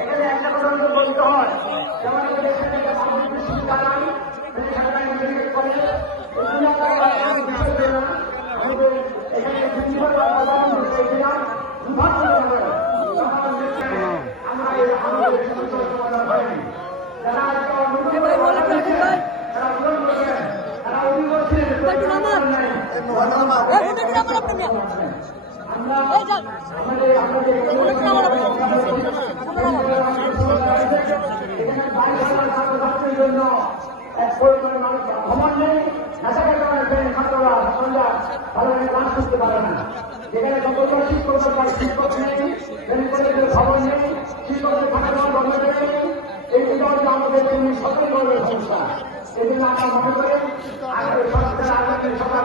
এখানে একটা কথা বলতে হয় যেমন জন্য এক পরিমাণের মানুষ ভ্রমণ নেই, ভালোভাবে ক্লাস করতে পারে না। যেখানে যতজন শিক্ষক দরকার শিক্ষক নেই, খবর নেই, শিক্ষকদের থাকা দেওয়া বন্ধ নেই, এই দুটো আমাদের জন্য সকল ধরনের সমস্যা। এই জন্য আমরা মনে করেন সরকার